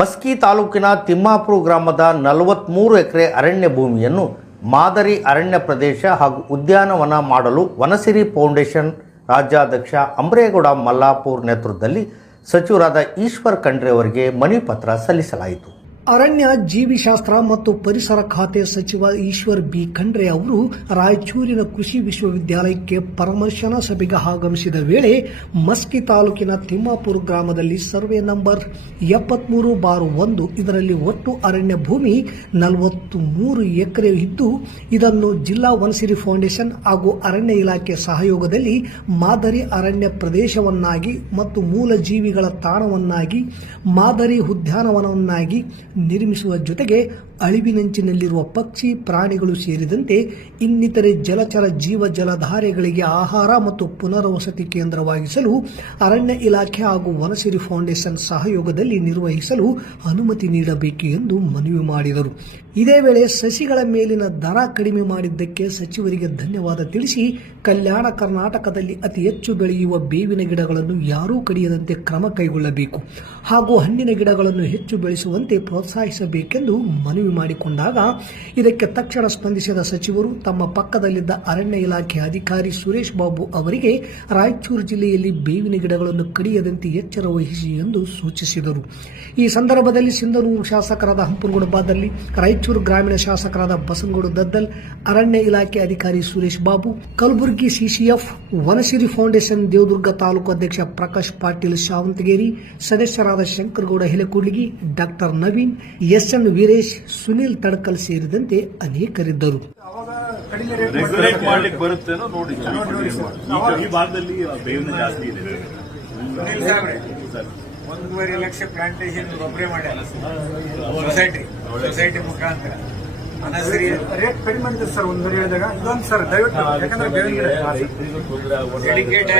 ಮಸ್ಕಿ ತಾಲೂಕಿನ ತಿಮ್ಮಾಪುರ ಗ್ರಾಮದ 43 ಎಕರೆ ಅರಣ್ಯ ಭೂಮಿಯನ್ನು ಮಾದರಿ ಅರಣ್ಯ ಪ್ರದೇಶ ಹಾಗೂ ಉದ್ಯಾನವನ ಮಾಡಲು ವನಸಿರಿ ಫೌಂಡೇಶನ್ ರಾಜ್ಯಾಧ್ಯಕ್ಷ ಅಂಬ್ರೇಗೌಡ ಮಲ್ಲಾಪುರ್ ನೇತೃತ್ವದಲ್ಲಿ ಸಚಿವರಾದ ಈಶ್ವರ್ ಖಂಡ್ರೆ ಅವರಿಗೆ ಮನವಿ ಪತ್ರ ಸಲ್ಲಿಸಲಾಯಿತು. ಅರಣ್ಯ ಜೀವಿಶಾಸ್ತ್ರ ಮತ್ತು ಪರಿಸರ ಖಾತೆ ಸಚಿವ ಈಶ್ವರ್ ಬಿ ಖಂಡ್ರೆ ಅವರು ರಾಯಚೂರಿನ ಕೃಷಿ ವಿಶ್ವವಿದ್ಯಾಲಯಕ್ಕೆ ಪರಾಮರ್ಶನಾ ಸಭೆಗೆ ಆಗಮಿಸಿದ ವೇಳೆ ಮಸ್ಕಿ ತಾಲೂಕಿನ ತಿಮ್ಮಾಪುರ ಗ್ರಾಮದಲ್ಲಿ ಸರ್ವೆ ನಂಬರ್ 73/1 ಇದರಲ್ಲಿ ಒಟ್ಟು ಅರಣ್ಯ ಭೂಮಿ 43 ಎಕರೆ ಇದ್ದು ಇದನ್ನು ಜಿಲ್ಲಾ ವನಸಿರಿ ಫೌಂಡೇಶನ್ ಹಾಗೂ ಅರಣ್ಯ ಇಲಾಖೆ ಸಹಯೋಗದಲ್ಲಿ ಮಾದರಿ ಅರಣ್ಯ ಪ್ರದೇಶವನ್ನಾಗಿ ಮತ್ತು ಮೂಲ ಜೀವಿಗಳ ತಾಣವನ್ನಾಗಿ ಮಾದರಿ ಉದ್ಯಾನವನವನ್ನಾಗಿ ನಿರ್ಮಿಸುವ ಜೊತೆಗೆ ಅಳಿವಿನಂಚಿನಲ್ಲಿರುವ ಪಕ್ಷಿ ಪ್ರಾಣಿಗಳು ಸೇರಿದಂತೆ ಇನ್ನಿತರೆ ಜಲಚರ ಜೀವ ಜಲಧಾರೆಗಳಿಗೆ ಆಹಾರ ಮತ್ತು ಪುನರ್ವಸತಿ ಕೇಂದ್ರವಾಗಿಸಲು ಅರಣ್ಯ ಇಲಾಖೆ ಹಾಗೂ ವನಸಿರಿ ಫೌಂಡೇಶನ್ ಸಹಯೋಗದಲ್ಲಿ ನಿರ್ವಹಿಸಲು ಅನುಮತಿ ನೀಡಬೇಕು ಎಂದು ಮನವಿ ಮಾಡಿದರು. ಇದೇ ವೇಳೆ ಸಸಿಗಳ ಮೇಲಿನ ದರ ಕಡಿಮೆ ಮಾಡಿದ್ದಕ್ಕೆ ಸಚಿವರಿಗೆ ಧನ್ಯವಾದ ತಿಳಿಸಿ ಕಲ್ಯಾಣ ಕರ್ನಾಟಕದಲ್ಲಿ ಅತಿ ಹೆಚ್ಚು ಬೆಳೆಯುವ ಬೇವಿನ ಗಿಡಗಳನ್ನು ಯಾರೂ ಕಡಿಯದಂತೆ ಕ್ರಮ ಕೈಗೊಳ್ಳಬೇಕು ಹಾಗೂ ಹಣ್ಣಿನ ಗಿಡಗಳನ್ನು ಹೆಚ್ಚು ಬೆಳೆಸುವಂತೆ ಪ್ರೋತ್ಸಾಹಿಸಬೇಕೆಂದು ಮನವಿ ಮಾಡಿಕೊಂಡಾಗ ಇದಕ್ಕೆ ತಕ್ಷಣ ಸ್ಪಂದಿಸಿದ ಸಚಿವರು ತಮ್ಮ ಪಕ್ಕದಲ್ಲಿದ್ದ ಅರಣ್ಯ ಇಲಾಖೆ ಅಧಿಕಾರಿ ಸುರೇಶ್ ಬಾಬು ಅವರಿಗೆ ರಾಯಚೂರು ಜಿಲ್ಲೆಯಲ್ಲಿ ಬೇವಿನ ಗಿಡಗಳನ್ನು ಕಡಿಯದಂತೆ ಎಚ್ಚರ ವಹಿಸಿ ಎಂದು ಸೂಚಿಸಿದರು. ಈ ಸಂದರ್ಭದಲ್ಲಿ ಸಿಂಧನೂರು ಶಾಸಕರಾದ ಹಂಪನಗೌಡ ಬಾದಲ್ಲಿ, ರಾಯಚೂರು ಗ್ರಾಮೀಣ ಶಾಸಕರಾದ ಬಸನಗೌಡ ದದ್ದಲ್, ಅರಣ್ಯ ಇಲಾಖೆ ಅಧಿಕಾರಿ ಸುರೇಶ್ ಬಾಬು, ಕಲಬುರಗಿ ಸಿಸಿಎಫ್, ವನಸಿರಿ ಫೌಂಡೇಶನ್ ದೇವದುರ್ಗ ತಾಲೂಕು ಅಧ್ಯಕ್ಷ ಪ್ರಕಾಶ್ ಪಾಟೀಲ್ ಶಾವಂತಗೇರಿ, ಸದಸ್ಯರಾದ ಶಂಕರಗೌಡ ಹೆಲೆಕೂಡ್ಲಿಗಿ, ಡಾಕ್ಟರ್ ನವೀನ್, ಎಸ್ಎನ್ ವೀರೇಶ್, ಸುನೀಲ್ ತಡಕಲ್ ಸೇರಿದಂತೆ ಅನೇಕರಿದ್ದರು. ರೆಗ್ಯುಲೇಟ್ ಮಾಡ್ಲಿಕ್ಕೆ ಬರುತ್ತೇನೋ ನೋಡಿ. ಈ ಭಾಗದಲ್ಲಿ ಬೇವಿನ ಜಾಸ್ತಿ ಇದೆ. 1.5 ಲಕ್ಷ ಪ್ಲಾಂಟೇಶನ್ ಒಬ್ಬರೇ ಮಾಡ್ಯಾರ ಸೊಸೈಟಿ ಮುಖಾಂತರ. ರೇಟ್ ಕಡಿಮೆ ಮಾಡಿದ್ರು ಸರ್ ಒಂದು ಹೇಳಿದಾಗ ಇದೊಂದು ಸರ್ ದಯವಿಟ್ಟು, ಯಾಕಂದ್ರೆ ಡೆಡಿಕೇಟ್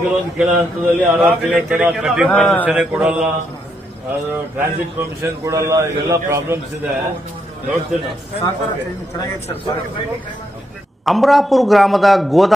ಕೆಲವೊಂದು ಕೆಳ ಹಂತದಲ್ಲಿ ಕಟಿಂಗ್ ಪರ್ಮಿಷನ್ ಕೊಡಲ್ಲ, ಟ್ರಾನ್ಸಿಟ್ ಪರ್ಮಿಷನ್ ಕೊಡಲ್ಲ, ಇವೆಲ್ಲ ಪ್ರಾಬ್ಲಮ್ಸ್ ಇದೆ. ನೋಡ್ತೀನಿ. ಅಮರಾಪುರ ಗ್ರಾಮದ ಗೋದಾ